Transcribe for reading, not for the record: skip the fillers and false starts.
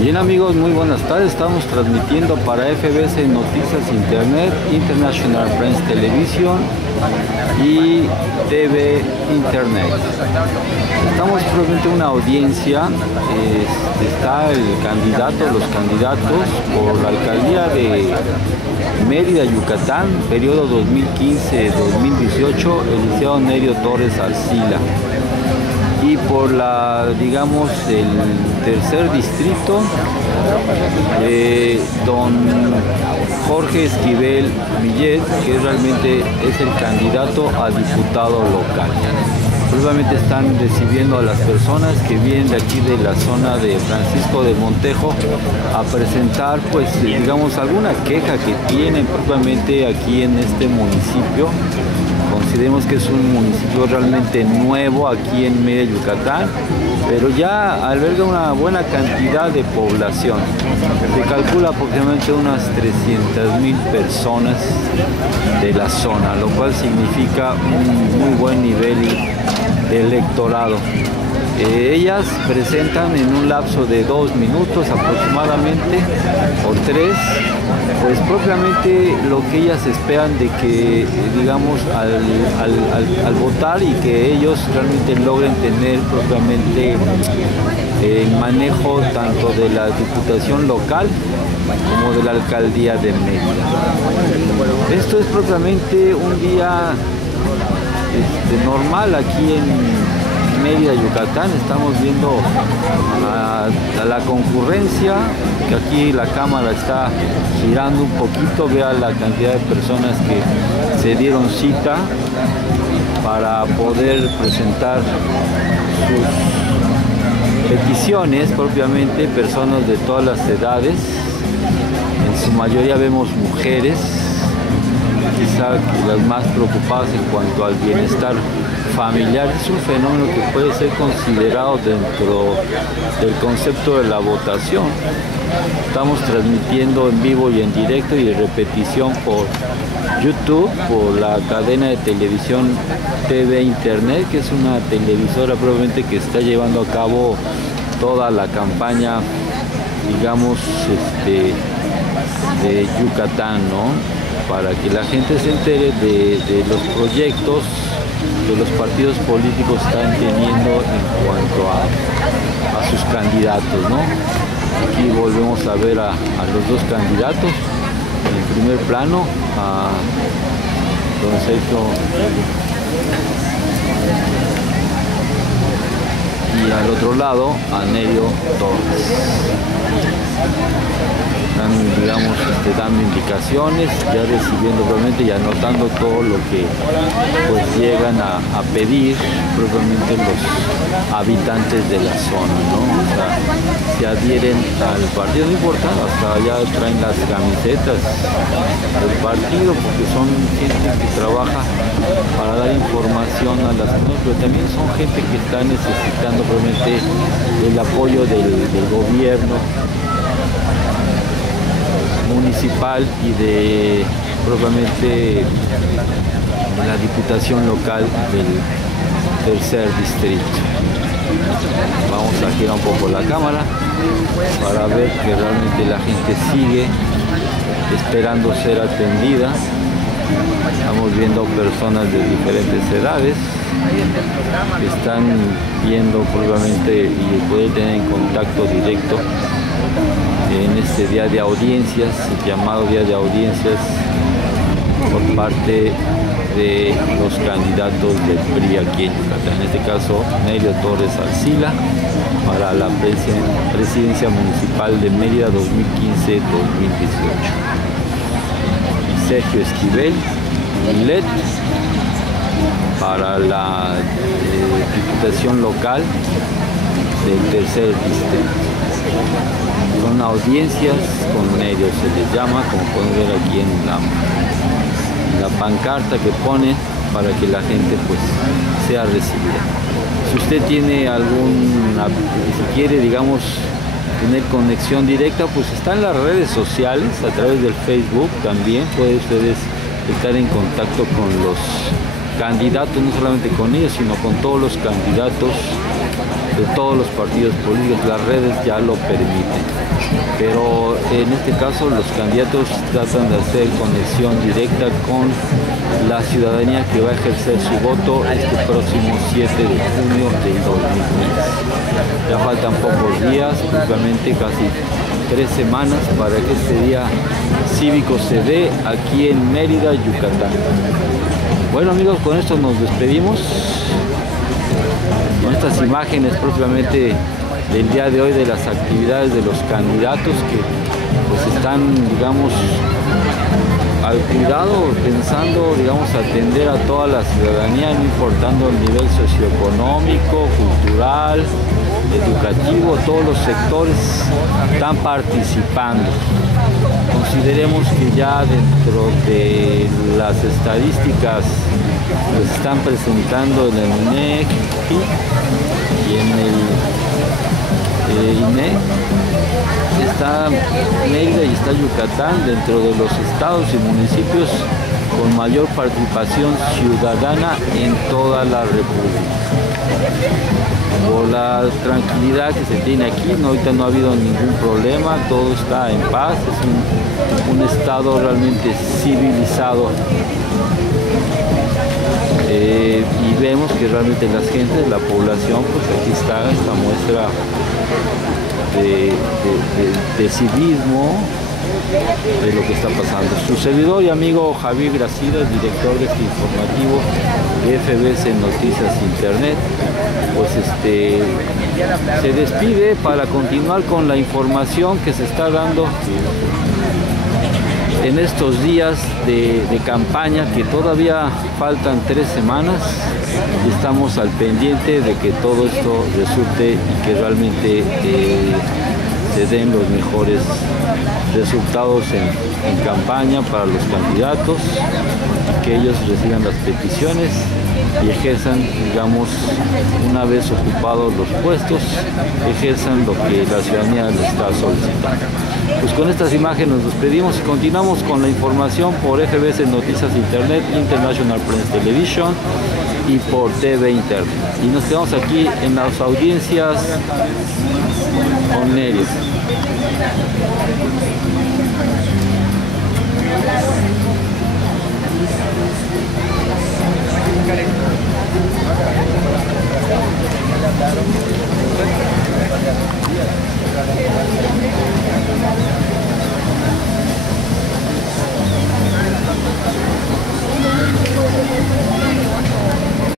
Bien amigos, muy buenas tardes. Estamos transmitiendo para FBS Noticias Internet, International Press Television y TV Internet. Estamos probablemente en una audiencia. Está el candidato, los candidatos por la alcaldía de Mérida, Yucatán, periodo 2015-2018, el licenciado Nerio Torres Arcila. Y por digamos, el tercer distrito, don Jorge Esquivel Millet, que realmente es el candidato a diputado local. Probablemente están recibiendo a las personas que vienen de aquí de la zona de Francisco de Montejo a presentar, pues, digamos, alguna queja que tienen propiamente aquí en este municipio. Consideremos que es un municipio realmente nuevo aquí en Mérida, Yucatán, pero ya alberga una buena cantidad de población. Se calcula aproximadamente unas 300,000 personas de la zona, lo cual significa un muy buen nivel de electorado. Ellas presentan en un lapso de 2 minutos aproximadamente, o 3, pues propiamente lo que ellas esperan de que, digamos, al votar, y que ellos realmente logren tener propiamente el manejo tanto de la diputación local como de la alcaldía de Mérida. Esto es propiamente un día normal aquí en Mérida, Yucatán. Estamos viendo a la concurrencia, que aquí la cámara está girando un poquito. Vea la cantidad de personas que se dieron cita para poder presentar sus peticiones, propiamente personas de todas las edades. En su mayoría vemos mujeres, quizá las más preocupadas en cuanto al bienestar familiar. Es un fenómeno que puede ser considerado dentro del concepto de la votación. Estamos transmitiendo en vivo y en directo y en repetición por YouTube, por la cadena de televisión TV Internet, que es una televisora probablemente que está llevando a cabo toda la campaña, digamos, de Yucatán, ¿no? Para que la gente se entere de los proyectos que los partidos políticos están teniendo en cuanto a sus candidatos, ¿no? Aquí volvemos a ver a los dos candidatos. En primer plano a don Sergio y al otro lado a Nerio Torres. Están, digamos, dando indicaciones, ya recibiendo probablemente y anotando todo lo que pues llegan a pedir probablemente los habitantes de la zona, ¿no? O sea, se adhieren al partido, no importa, hasta allá traen las camisetas del partido, porque son gente que trabaja para dar información a las personas, pero también son gente que está necesitando probablemente el apoyo del gobierno municipal y de propiamente la diputación local del tercer distrito. Vamos a girar un poco la cámara para ver que realmente la gente sigue esperando ser atendida. Estamos viendo personas de diferentes edades que están viendo probablemente y pueden tener en contacto directo en este día de audiencias, el llamado día de audiencias por parte de los candidatos del PRI aquí en Yucatán. En este caso, Nerio Torres Arcila para la presidencia municipal de Mérida 2015-2018. Sergio Esquivel Millet para la diputación local del tercer distrito. Son audiencias con Nerio, se les llama, como pueden ver aquí en la pancarta que ponen para que la gente pues sea recibida. Si usted tiene si quiere, digamos, tener conexión directa, pues están las redes sociales, a través del Facebook también pueden ustedes estar en contacto con los candidatos, no solamente con ellos, sino con todos los candidatos de todos los partidos políticos, las redes ya lo permiten. Pero en este caso los candidatos tratan de hacer conexión directa con la ciudadanía que va a ejercer su voto este próximo 7 de junio del 2015. Ya faltan pocos días, prácticamente casi 3 semanas para que este día cívico se dé aquí en Mérida, Yucatán. Bueno amigos, con esto nos despedimos. Con estas imágenes propiamente del día de hoy de las actividades de los candidatos que pues están, digamos, al cuidado, pensando, digamos, atender a toda la ciudadanía, no importando el nivel socioeconómico, cultural, educativo, todos los sectores están participando. Consideremos que ya dentro de las estadísticas que se están presentando en el INEC y en el INE, está Mérida y está Yucatán dentro de los estados y municipios con mayor participación ciudadana en toda la República. Por la tranquilidad que se tiene aquí, ahorita no ha habido ningún problema, todo está en paz, es un estado realmente civilizado. Y vemos que realmente las gentes, la población, pues aquí está esta muestra de civismo de lo que está pasando. Su servidor y amigo Javier Gracida, el director de este informativo de FBS Noticias Internet, pues se despide para continuar con la información que se está dando en estos días de campaña, que todavía faltan 3 semanas y estamos al pendiente de que todo esto resulte y que realmente se den los mejores resultados en campaña para los candidatos, que ellos reciban las peticiones y ejerzan, digamos, una vez ocupados los puestos, ejerzan lo que la ciudadanía les está solicitando. Pues con estas imágenes nos despedimos y continuamos con la información por FBS Noticias Internet, International Press Television y por TV Internet. Y nos quedamos aquí en las audiencias con Neris. Karen.